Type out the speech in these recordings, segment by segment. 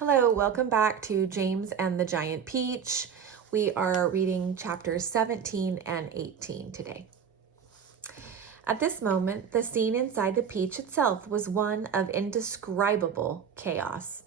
Hello, welcome back to James and the Giant Peach. We are reading chapters 17 and 18 today. At this moment, the scene inside the peach itself was one of indescribable chaos.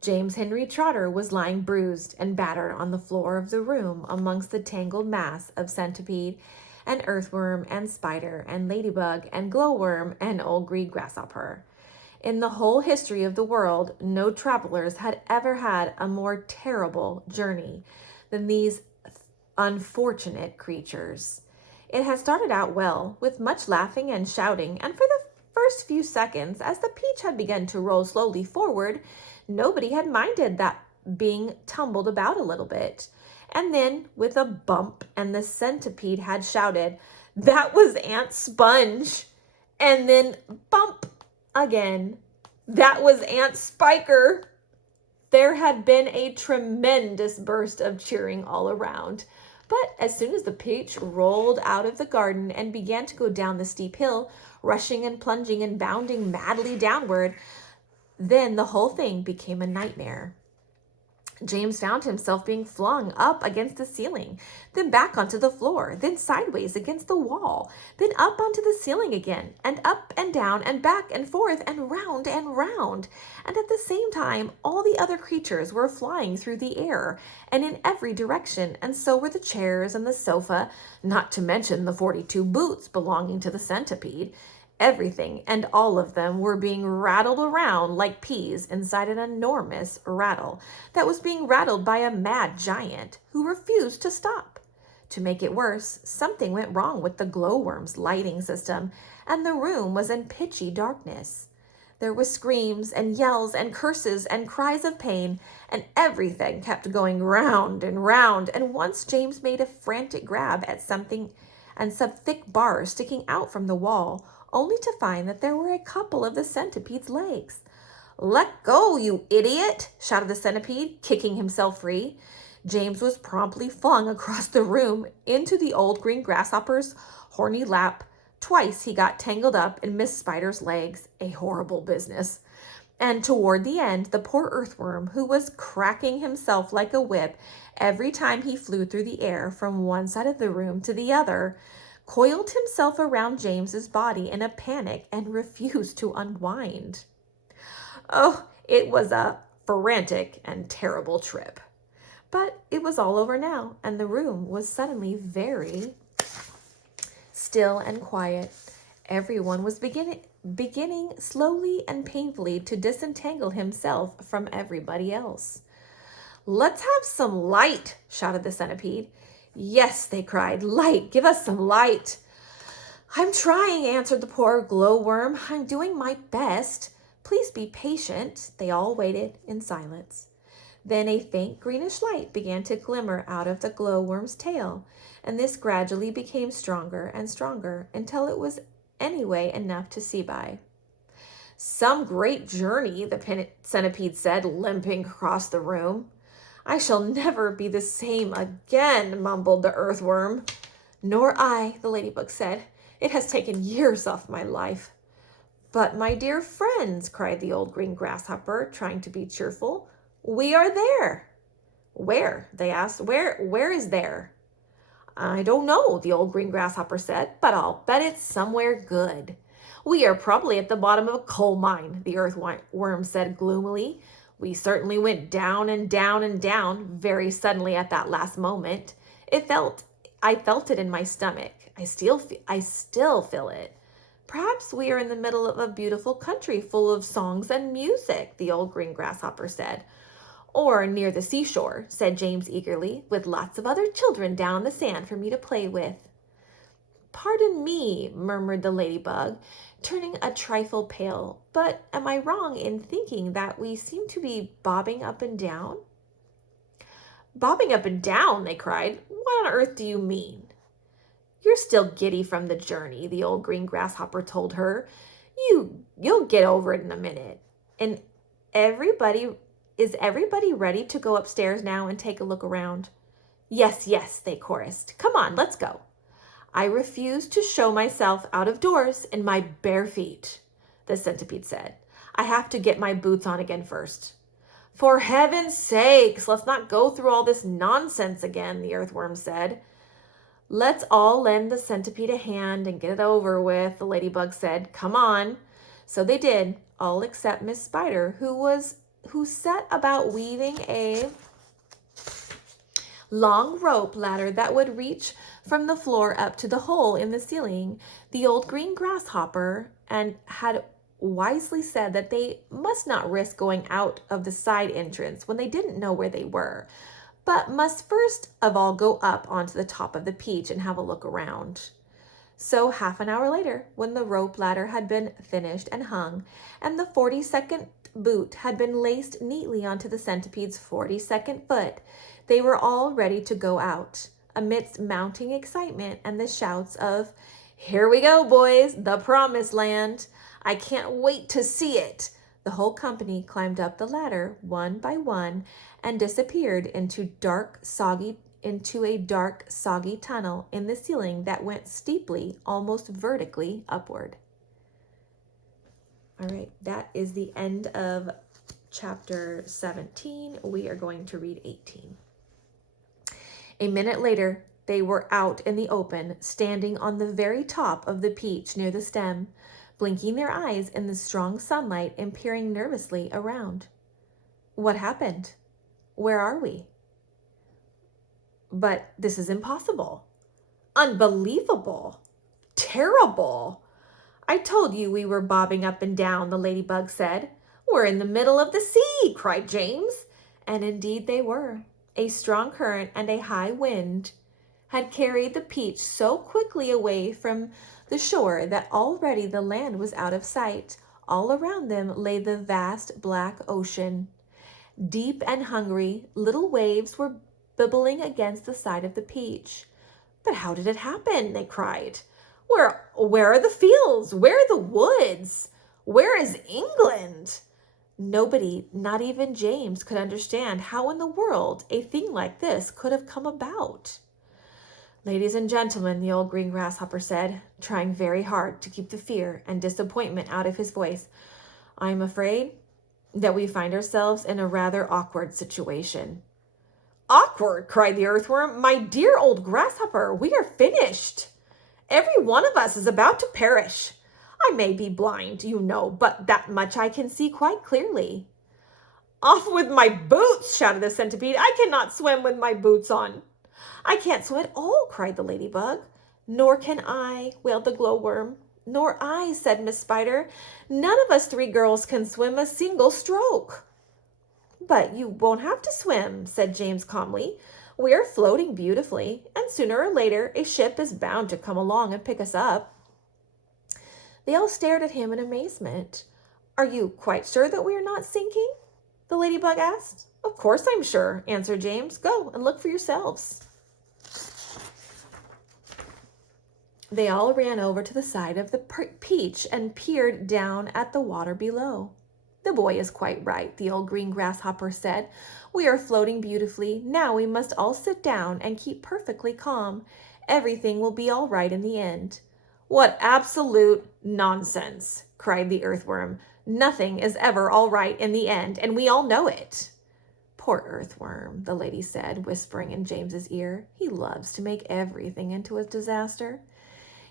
James Henry Trotter was lying bruised and battered on the floor of the room amongst the tangled mass of centipede and earthworm and spider and ladybug and glowworm and old green grasshopper. In the whole history of the world, no travelers had ever had a more terrible journey than these unfortunate creatures. It had started out well, with much laughing and shouting, and for the first few seconds, as the peach had begun to roll slowly forward, nobody had minded that being tumbled about a little bit. And then, with a bump, and the centipede had shouted, "That was Aunt Sponge!" And then, bump again. That was Aunt Spiker. There had been a tremendous burst of cheering all around. But as soon as the peach rolled out of the garden and began to go down the steep hill, rushing and plunging and bounding madly downward, then the whole thing became a nightmare. James found himself being flung up against the ceiling, then back onto the floor, then sideways against the wall, then up onto the ceiling again, and up and down and back and forth and round and round. And at the same time, all the other creatures were flying through the air and in every direction, and so were the chairs and the sofa, not to mention the 42 boots belonging to the centipede. Everything and all of them were being rattled around like peas inside an enormous rattle that was being rattled by a mad giant who refused to stop. To make it worse, something went wrong with the glowworm's lighting system, and the room was in pitchy darkness. There were screams and yells and curses and cries of pain, and everything kept going round and round, and once James made a frantic grab at something and some thick bars sticking out from the wall, only to find that there were a couple of the centipede's legs. "Let go, you idiot!" shouted the centipede, kicking himself free. James was promptly flung across the room into the old green grasshopper's horny lap. Twice he got tangled up in Miss Spider's legs, a horrible business. And toward the end, the poor earthworm, who was cracking himself like a whip every time he flew through the air from one side of the room to the other, coiled himself around James's body in a panic and refused to unwind. Oh, it was a frantic and terrible trip. But it was all over now, and the room was suddenly very still and quiet. Everyone was beginning slowly and painfully to disentangle himself from everybody else. "Let's have some light," shouted the centipede. "Yes," they cried, "light, give us some light." "I'm trying," answered the poor glowworm. "I'm doing my best. Please be patient." They all waited in silence. Then a faint greenish light began to glimmer out of the glowworm's tail, and this gradually became stronger and stronger until it was anyway enough to see by. "Some great journey," the centipede said, limping across the room. "I shall never be the same again," mumbled the earthworm. "Nor I," the ladybug said. "It has taken years off my life." "But, my dear friends," cried the old green grasshopper, trying to be cheerful, "we are there." "Where?" they asked. Where is there?" "I don't know," the old green grasshopper said, "but I'll bet it's somewhere good." "We are probably at the bottom of a coal mine," the earthworm said gloomily. "We certainly went down and down and down very suddenly at that last moment. I felt it in my stomach. I still feel it." "Perhaps we are in the middle of a beautiful country full of songs and music," the old green grasshopper said. "Or near the seashore," said James eagerly, "with lots of other children down on the sand for me to play with." "Pardon me," murmured the ladybug, turning a trifle pale, "but am I wrong in thinking that we seem to be bobbing up and down?" "Bobbing up and down!" they cried. "What on earth do you mean?" "You're still giddy from the journey," the old green grasshopper told her. You'll get over it in a minute. And is everybody ready to go upstairs now and take a look around?" "Yes, yes," they chorused. "Come on, let's go." "I refuse to show myself out of doors in my bare feet," the centipede said. "I have to get my boots on again first." For heaven's sakes, let's not go through all this nonsense again, the earthworm said. Let's all lend the centipede a hand and get it over with, the ladybug said. Come on. So they did, all except Miss Spider, who set about weaving a long rope ladder that would reach from the floor up to the hole in the ceiling. The old green grasshopper and had wisely said that they must not risk going out of the side entrance when they didn't know where they were, but must first of all go up onto the top of the peach and have a look around. So half an hour later, when the rope ladder had been finished and hung, and the 42nd boot had been laced neatly onto the centipede's 42nd foot, they were all ready to go out, amidst mounting excitement and the shouts of, "Here we go, boys, the promised land. I can't wait to see it." The whole company climbed up the ladder one by one and disappeared into a dark, soggy tunnel in the ceiling that went steeply, almost vertically upward. All right, that is the end of chapter 17. We are going to read 18. A minute later, they were out in the open, standing on the very top of the peach near the stem, blinking their eyes in the strong sunlight and peering nervously around. What happened? Where are we? But this is impossible. Unbelievable. Terrible. I told you we were bobbing up and down, the ladybug said. We're in the middle of the sea, cried James. And indeed they were. A strong current and a high wind had carried the peach so quickly away from the shore that already the land was out of sight. All around them lay the vast black ocean. Deep and hungry, little waves were bibbling against the side of the peach. But how did it happen? They cried. Where are the fields? Where are the woods? Where is England? Nobody, not even James, could understand how in the world a thing like this could have come about. Ladies and gentlemen, the old green grasshopper said, trying very hard to keep the fear and disappointment out of his voice, I am afraid that we find ourselves in a rather awkward situation. Awkward, cried the earthworm. My dear old grasshopper, we are finished. Every one of us is about to perish. I may be blind, you know, but that much I can see quite clearly. Off with my boots, shouted the centipede. I cannot swim with my boots on. I can't swim at all, cried the ladybug. Nor can I, wailed the glowworm. Nor I, said Miss Spider. None of us three girls can swim a single stroke. But you won't have to swim, said James calmly. We are floating beautifully, and sooner or later a ship is bound to come along and pick us up. They all stared at him in amazement. Are you quite sure that we are not sinking? The ladybug asked. Of course I'm sure, answered James. Go and look for yourselves. They all ran over to the side of the peach and peered down at the water below. The boy is quite right, the old green grasshopper said. We are floating beautifully. Now we must all sit down and keep perfectly calm. Everything will be all right in the end. What absolute nonsense, cried the earthworm. Nothing is ever all right in the end, and we all know it. Poor earthworm, the lady said, whispering in James's ear. He loves to make everything into a disaster.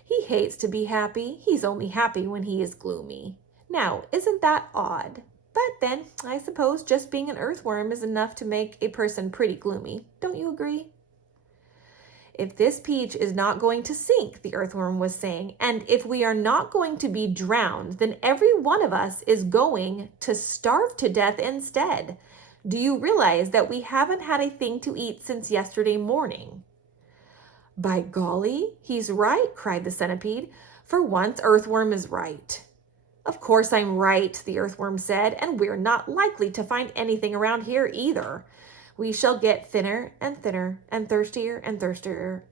He hates to be happy. He's only happy when he is gloomy. Now, isn't that odd? But then, I suppose just being an earthworm is enough to make a person pretty gloomy. Don't you agree? If this peach is not going to sink, the earthworm was saying, and if we are not going to be drowned, then every one of us is going to starve to death instead. Do you realize that we haven't had a thing to eat since yesterday morning? By golly, he's right, cried the centipede. For once, earthworm is right. Of course I'm right, the earthworm said, and we're not likely to find anything around here either. We shall get thinner and thinner and thirstier,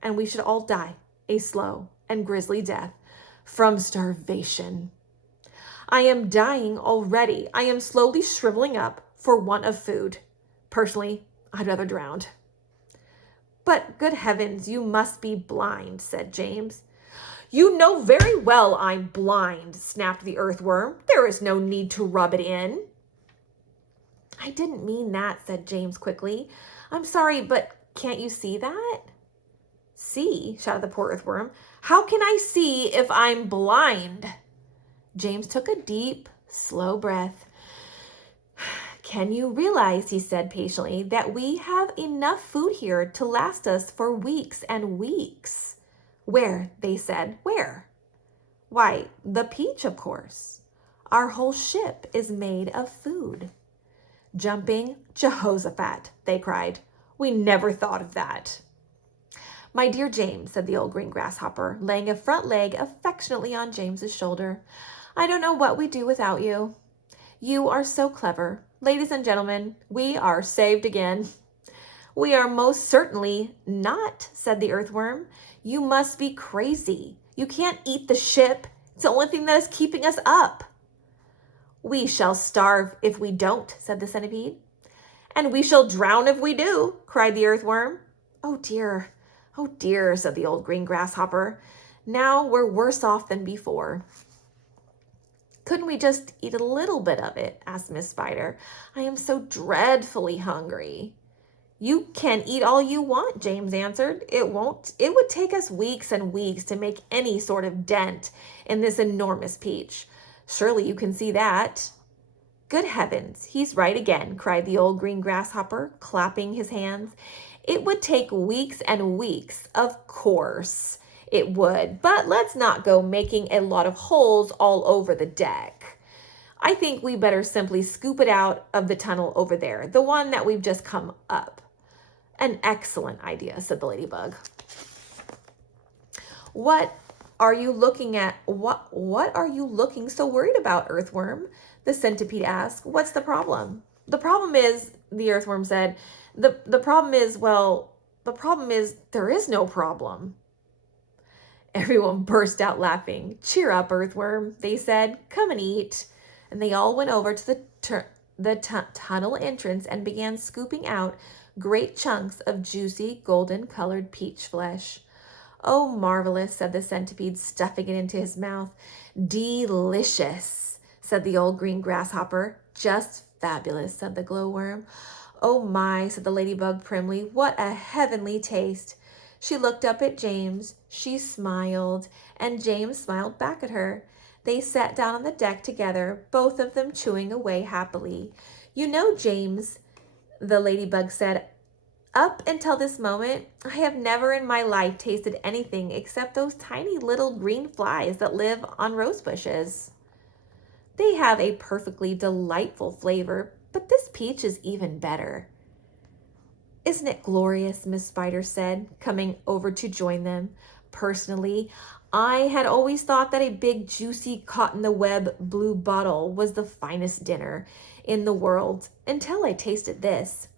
and we should all die a slow and grisly death from starvation. I am dying already. I am slowly shriveling up for want of food. Personally, I'd rather drown. But good heavens, you must be blind, said James. You know very well I'm blind, snapped the earthworm. There is no need to rub it in. I didn't mean that, said James quickly. I'm sorry, but can't you see that? See, shouted the poor earthworm. How can I see if I'm blind? James took a deep, slow breath. Can you realize, he said patiently, that we have enough food here to last us for weeks and weeks? Where? They said. Where? Why, the Peach, of course. Our whole ship is made of food. Jumping Jehoshaphat, they cried. We never thought of that. My dear James, said the old green grasshopper, laying a front leg affectionately on James's shoulder, I don't know what we'd do without you. You are so clever. Ladies and gentlemen, we are saved again. We are most certainly not, said the earthworm. You must be crazy. You can't eat the ship. It's the only thing that is keeping us up. We shall starve if we don't, said the centipede. And we shall drown if we do, cried the earthworm. Oh dear, said the old green grasshopper. Now we're worse off than before. Couldn't we just eat a little bit of it? Asked Miss Spider. I am so dreadfully hungry. You can eat all you want, James answered. It would take us weeks and weeks to make any sort of dent in this enormous peach. Surely you can see that. Good heavens, he's right again, cried the old green grasshopper, clapping his hands. It would take weeks and weeks, of course it would, but let's not go making a lot of holes all over the deck. I think we better simply scoop it out of the tunnel over there, the one that we've just come up. An excellent idea, said the ladybug. What are you looking at? What are you looking so worried about, earthworm? The centipede asked. What's the problem? The problem is, the earthworm said, the problem is there is no problem. Everyone burst out laughing. Cheer up, earthworm, they said. Come and eat. And they all went over to the tunnel entrance and began scooping out great chunks of juicy, golden-colored peach flesh. Oh, marvelous, said the centipede, stuffing it into his mouth. Delicious, said the old green grasshopper. Just fabulous, said the glowworm. Oh my, said the ladybug primly, what a heavenly taste. She looked up at James. She smiled, and James smiled back at her. They sat down on the deck together, both of them chewing away happily. You know, James, the ladybug said, up until this moment, I have never in my life tasted anything except those tiny little green flies that live on rose bushes. They have a perfectly delightful flavor, but this peach is even better. Isn't it glorious, Miss Spider said, coming over to join them. Personally, I had always thought that a big, juicy, caught-in-the-web blue bottle was the finest dinner in the world, until I tasted this.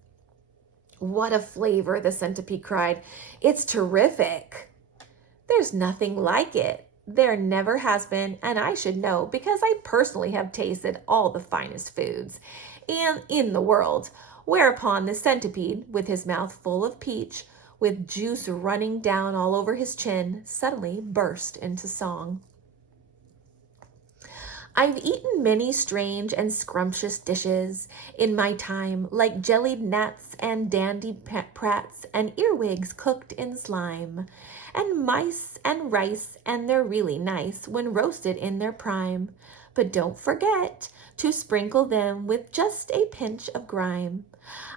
What a flavor, the centipede cried. It's terrific. There's nothing like it. There never has been, and I should know because I personally have tasted all the finest foods and in the world. Whereupon the centipede, with his mouth full of peach, with juice running down all over his chin, suddenly burst into song. I've eaten many strange and scrumptious dishes in my time, like jellied gnats and dandy prats and earwigs cooked in slime, and mice and rice, and they're really nice when roasted in their prime. But don't forget to sprinkle them with just a pinch of grime.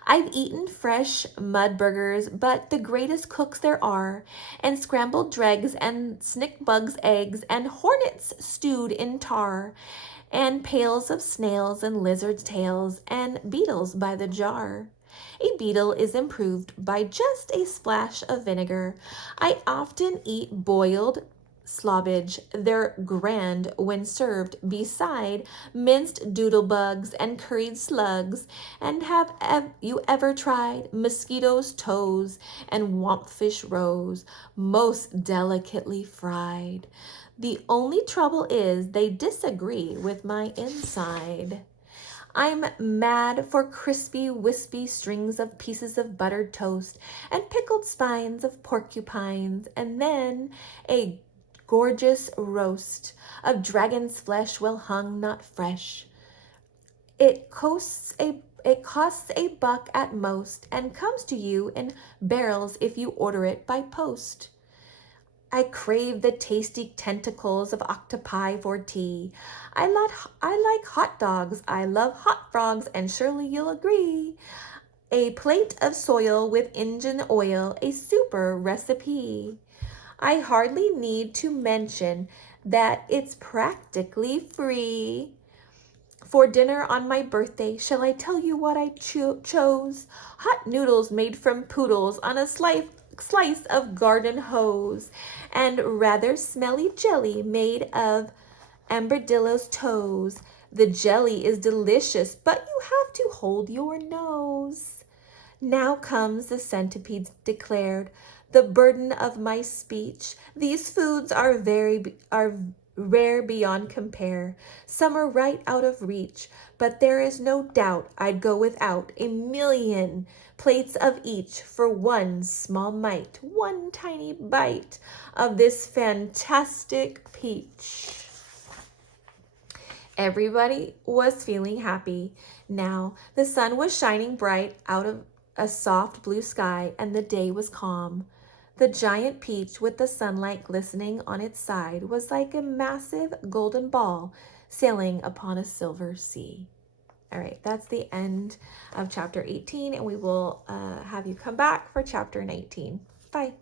I've eaten fresh mud burgers, but the greatest cooks there are, and scrambled dregs and snickbugs' eggs, and hornets stewed in tar, and pails of snails and lizards' tails, and beetles by the jar. A beetle is improved by just a splash of vinegar. I often eat boiled slobbage. They're grand when served beside minced doodlebugs and curried slugs. And have you ever tried mosquitoes' toes and wampfish roes, most delicately fried? The only trouble is they disagree with my inside. I'm mad for crispy, wispy strings of pieces of buttered toast and pickled spines of porcupines, and then a gorgeous roast of dragon's flesh well hung, not fresh. It costs It costs $1 at most and comes to you in barrels if you order it by post. I crave the tasty tentacles of octopi for tea. I like hot dogs. I love hot frogs, and surely you'll agree. A plate of soil with engine oil, a super recipe. I hardly need to mention that it's practically free. For dinner on my birthday, shall I tell you what I chose? Hot noodles made from poodles on a slice of garden hose, and rather smelly jelly made of armadillo's toes. The jelly is delicious, but you have to hold your nose. Now comes the centipede declared, the burden of my speech. These foods are rare beyond compare. Some are right out of reach, but there is no doubt I'd go without 1,000,000 plates of each for one small mite, one tiny bite of this fantastic peach. Everybody was feeling happy. Now the sun was shining bright out of a soft blue sky, and the day was calm. The giant peach, with the sunlight glistening on its side, was like a massive golden ball sailing upon a silver sea. All right, that's the end of chapter 18, and we will have you come back for chapter 19. Bye.